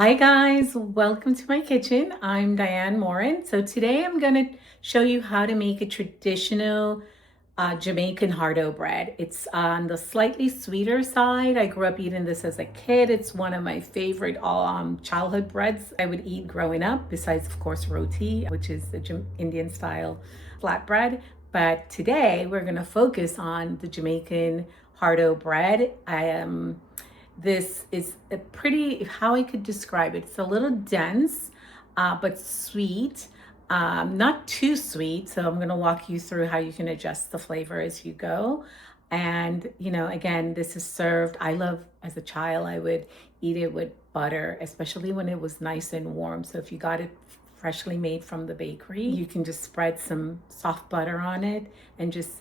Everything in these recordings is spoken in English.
Hi guys, welcome to my kitchen. I'm Diane Morin. So today I'm going to show you how to make a traditional Jamaican Hardo bread. It's on the slightly sweeter side. I grew up eating this as a kid. It's one of my favorite childhood breads I would eat growing up, besides of course roti, which is the Indian style flatbread. But today we're going to focus on the Jamaican Hardo bread. This is a pretty, how I could describe it, it's a little dense, but sweet, not too sweet. So I'm going to walk you through how you can adjust the flavor as you go. And, again, this is served. I love, as a child, I would eat it with butter, especially when it was nice and warm. So if you got it freshly made from the bakery, you can just spread some soft butter on it and just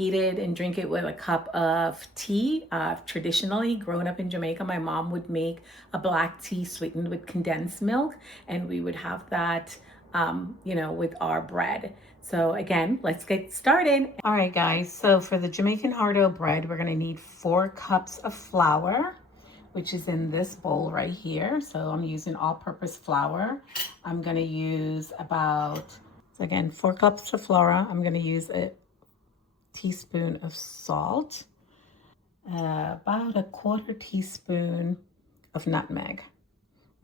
eat it and drink it with a cup of tea. Traditionally, growing up in Jamaica, my mom would make a black tea sweetened with condensed milk, and we would have that, with our bread. So again, let's get started. All right, guys. So for the Jamaican Hardo bread, we're gonna need 4 cups of flour, which is in this bowl right here. So I'm using all-purpose flour. I'm gonna use so again, 4 cups of flour. I'm gonna use a teaspoon of salt, about a 1/4 teaspoon of nutmeg.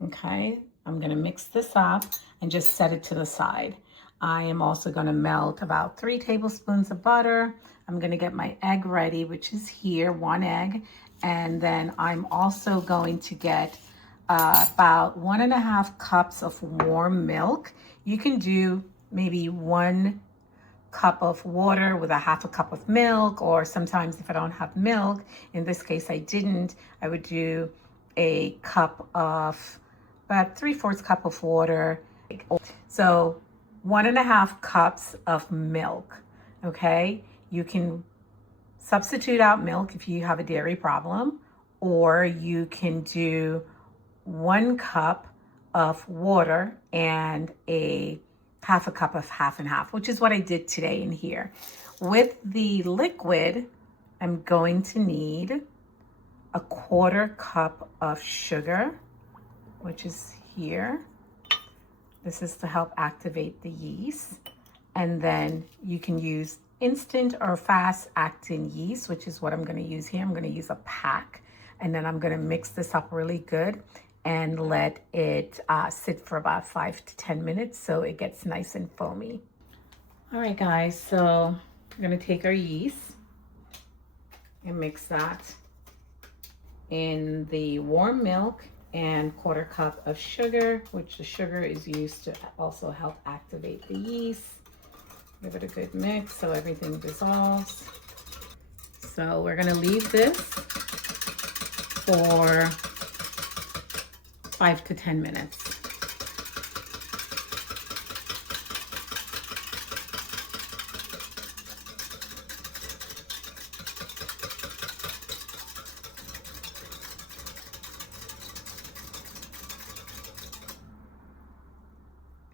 Okay, I'm going to mix this up and just set it to the side. I am also going to melt about 3 tablespoons of butter. I'm going to get my egg ready, which is here, 1 egg. And then I'm also going to get about 1.5 cups of warm milk. You can do maybe 1 cup of water with a 1/2 cup of milk, or sometimes if I don't have milk, in this case I didn't, I would do a cup of, about 3/4 cup of water. So 1.5 cups of milk. Okay, you can substitute out milk if you have a dairy problem, or you can do 1 cup of water and a 1/2 cup of half and half, which is what I did today in here. With the liquid, I'm going to need a 1/4 cup of sugar, which is here. This is to help activate the yeast. And then you can use instant or fast acting yeast, which is what I'm going to use here. I'm going to use a pack, and then I'm going to mix this up really good and let it sit for about 5 to 10 minutes so it gets nice and foamy. All right, guys, so we're gonna take our yeast and mix that in the warm milk and 1/4 cup of sugar, which the sugar is used to also help activate the yeast. Give it a good mix so everything dissolves. So we're gonna leave this for 5 to 10 minutes.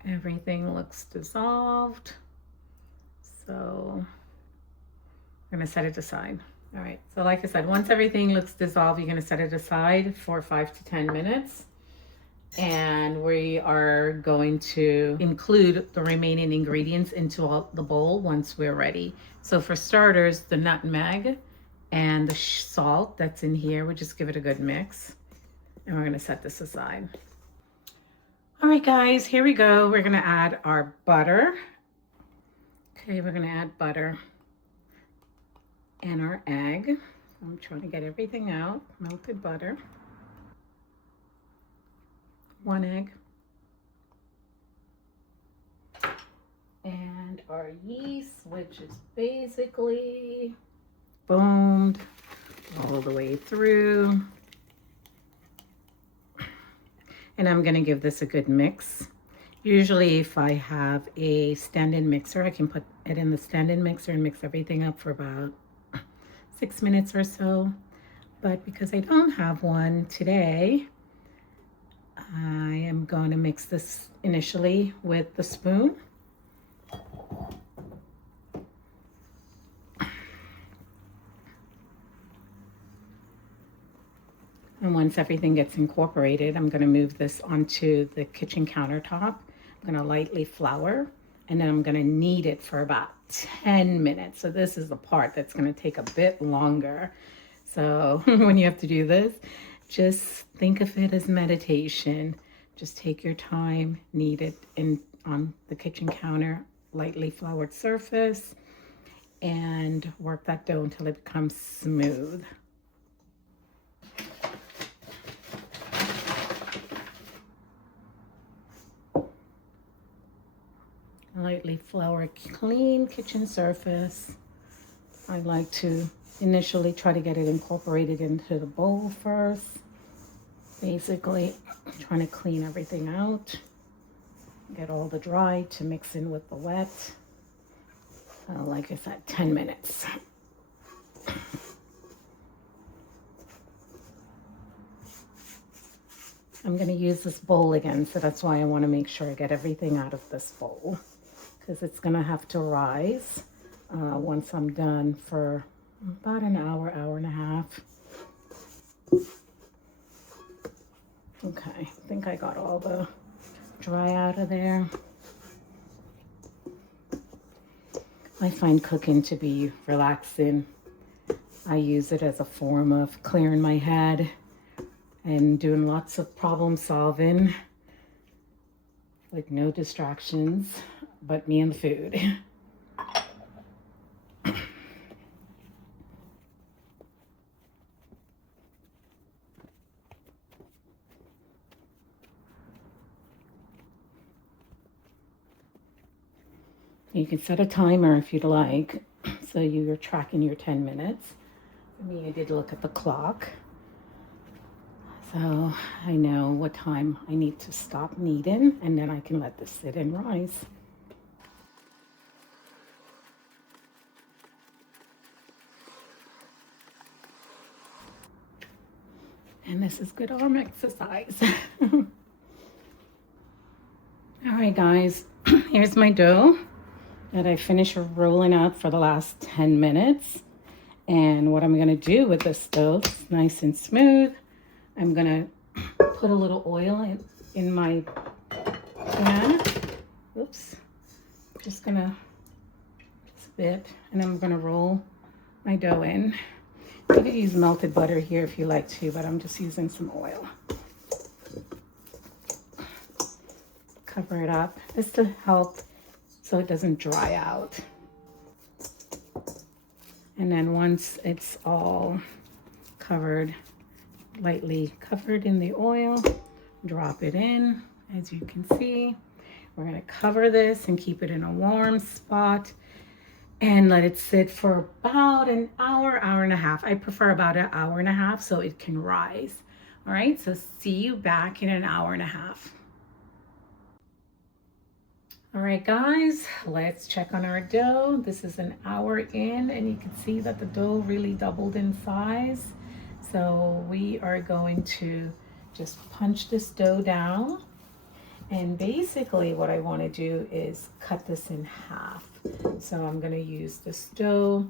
Everything looks dissolved. So I'm gonna set it aside. All right, so like I said, once everything looks dissolved, you're gonna set it aside for 5 to 10 minutes. And we are going to include the remaining ingredients into the bowl once we're ready. So for starters, the nutmeg and the salt that's in here, we'll just give it a good mix. And we're gonna set this aside. All right, guys, here we go. We're gonna add our butter. Okay, we're gonna add butter and our egg. I'm trying to get everything out. Melted butter. 1 egg. And our yeast, which is basically foamed all the way through. And I'm gonna give this a good mix. Usually if I have a stand-in mixer, I can put it in the stand-in mixer and mix everything up for about 6 minutes or so. But because I don't have one today, I am going to mix this initially with the spoon. And once everything gets incorporated, I'm going to move this onto the kitchen countertop. I'm going to lightly flour, and then I'm going to knead it for about 10 minutes. So this is the part that's going to take a bit longer. So when you have to do this, just think of it as meditation. Just take your time, knead it on the kitchen counter, lightly floured surface, and work that dough until it becomes smooth. Lightly flour clean kitchen surface. I like to initially try to get it incorporated into the bowl first. Basically, trying to clean everything out. Get all the dry to mix in with the wet. Like I said, 10 minutes. I'm going to use this bowl again, so that's why I want to make sure I get everything out of this bowl, because it's going to have to rise once I'm done for about an hour, hour and a half. Okay, I think I got all the dry out of there. I find cooking to be relaxing. I use it as a form of clearing my head and doing lots of problem solving, like no distractions but me and the food. You can set a timer if you'd like, so you're tracking your 10 minutes. For me, I did look at the clock, so I know what time I need to stop kneading, and then I can let this sit and rise. And this is good arm exercise. All right, guys, here's my dough that I finished rolling out for the last 10 minutes. And what I'm gonna do with this dough, it's nice and smooth. I'm gonna put a little oil in my pan. Oops. Just a bit, and I'm gonna roll my dough in. You could use melted butter here if you like to, but I'm just using some oil. Cover it up. This to help so it doesn't dry out. And then once it's all covered, lightly covered in the oil, drop it in. As you can see, we're going to cover this and keep it in a warm spot and let it sit for about an hour, hour and a half. I prefer about an hour and a half so it can rise. All right, so see you back in an hour and a half. All right, guys, let's check on our dough. This is an hour in, and you can see that the dough really doubled in size. So we are going to just punch this dough down. And basically what I want to do is cut this in half. So I'm going to use this dough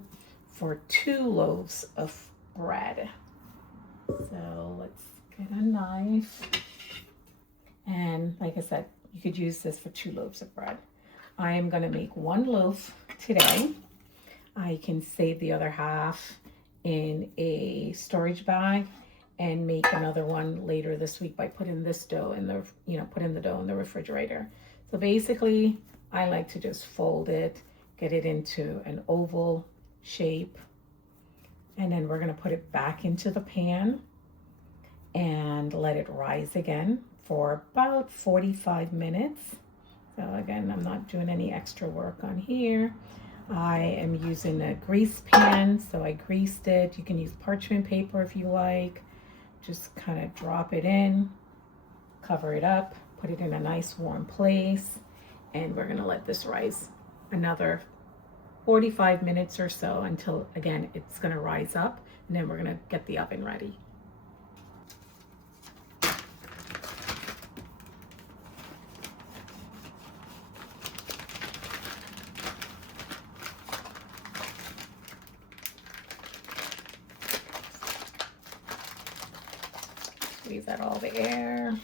for 2 loaves of bread. So let's get a knife. And like I said, you could use this for 2 loaves of bread. I am going to make 1 loaf today. I can save the other half in a storage bag and make another one later this week by putting this dough in the, putting the dough in the refrigerator. So basically, I like to just fold it, get it into an oval shape, and then we're going to put it back into the pan and let it rise again for about 45 minutes. So again, I'm not doing any extra work on here. I am using a grease pan, so I greased it. You can use parchment paper if you like. Just kind of drop it in, cover it up, put it in a nice warm place, and we're gonna let this rise another 45 minutes or so until, again, it's gonna rise up, and then we're gonna get the oven ready. out all the air.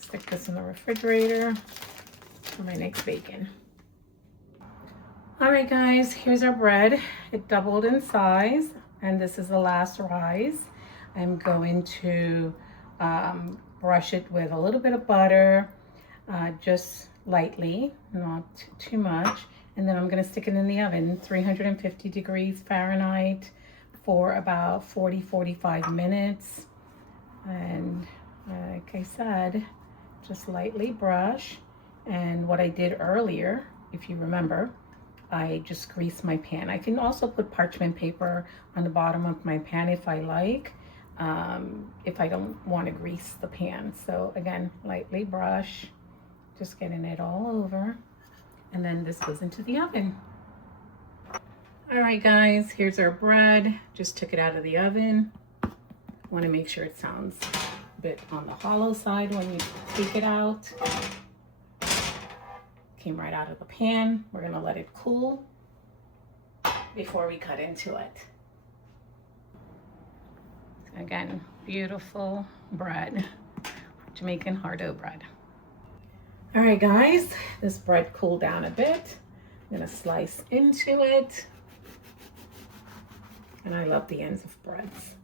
Stick this in the refrigerator for my next bacon. All right, guys, here's our bread. It doubled in size, and this is the last rise. I'm going to brush it with a little bit of butter, just lightly, not too much. And then I'm gonna stick it in the oven, 350 degrees Fahrenheit for about 40-45 minutes. And like I said, just lightly brush. And what I did earlier, if you remember, I just greased my pan. I can also put parchment paper on the bottom of my pan if I like, if I don't want to grease the pan. So again, lightly brush, just getting it all over. And then this goes into the oven. All right, guys, here's our bread. Just took it out of the oven. Want to make sure it sounds a bit on the hollow side when you take it out. Came right out of the pan. We're gonna let it cool before we cut into it. Again, beautiful bread, Jamaican Hardo bread. All right, guys, this bread cooled down a bit. I'm gonna slice into it. And I love the ends of breads.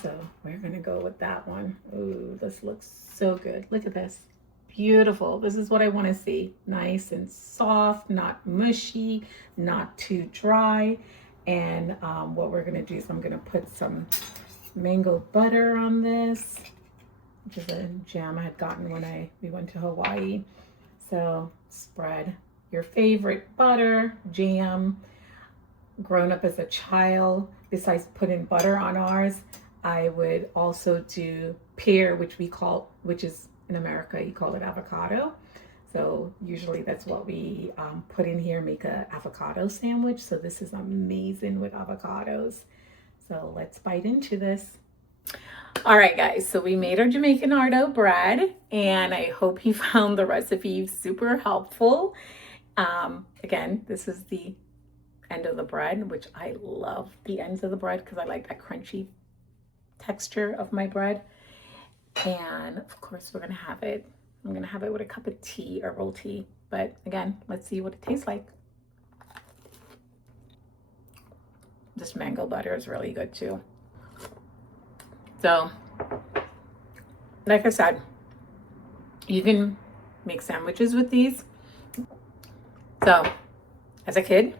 So we're gonna go with that one. Ooh, this looks so good. Look at this. Beautiful. This is what I want to see. Nice and soft, not mushy, not too dry. And what we're going to do is I'm going to put some mango butter on this, which is a jam I had gotten when we went to Hawaii. So spread your favorite butter, jam. Grown up as a child, besides putting butter on ours, I would also do pear, which is in America, you call it avocado. So usually that's what we put in here, make a avocado sandwich. So this is amazing with avocados. So let's bite into this. All right, guys, so we made our Jamaican Hardo bread, and I hope you found the recipe super helpful. Again, this is the end of the bread, which I love the ends of the bread because I like that crunchy texture of my bread. And of course I'm gonna have it with a cup of tea, herbal tea. But again, let's see what it tastes like. This mango butter is really good too. So, like I said, you can make sandwiches with these. So, as a kid,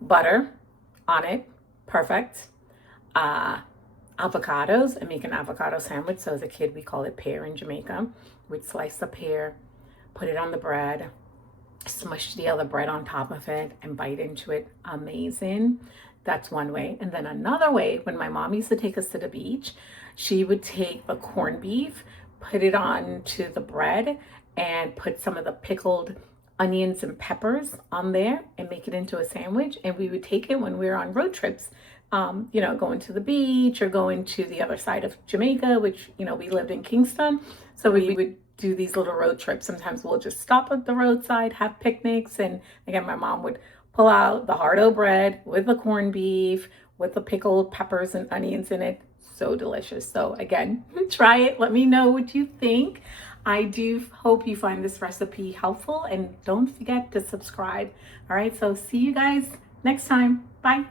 butter on it, perfect. Avocados and make an avocado sandwich. So as a kid, we call it pear in Jamaica. We'd slice the pear, put it on the bread, smush the other bread on top of it, and bite into it. Amazing. That's one way. And then another way, when my mom used to take us to the beach, she would take the corned beef, put it onto the bread, and put some of the pickled onions and peppers on there and make it into a sandwich. And we would take it when we were on road trips, going to the beach or going to the other side of Jamaica, which, we lived in Kingston. So we would do these little road trips. Sometimes we'll just stop at the roadside, have picnics. And again, my mom would pull out the Hardo bread with the corned beef, with the pickled peppers and onions in it. So delicious. So again, try it. Let me know what you think. I do hope you find this recipe helpful, and don't forget to subscribe. All right, so see you guys next time. Bye.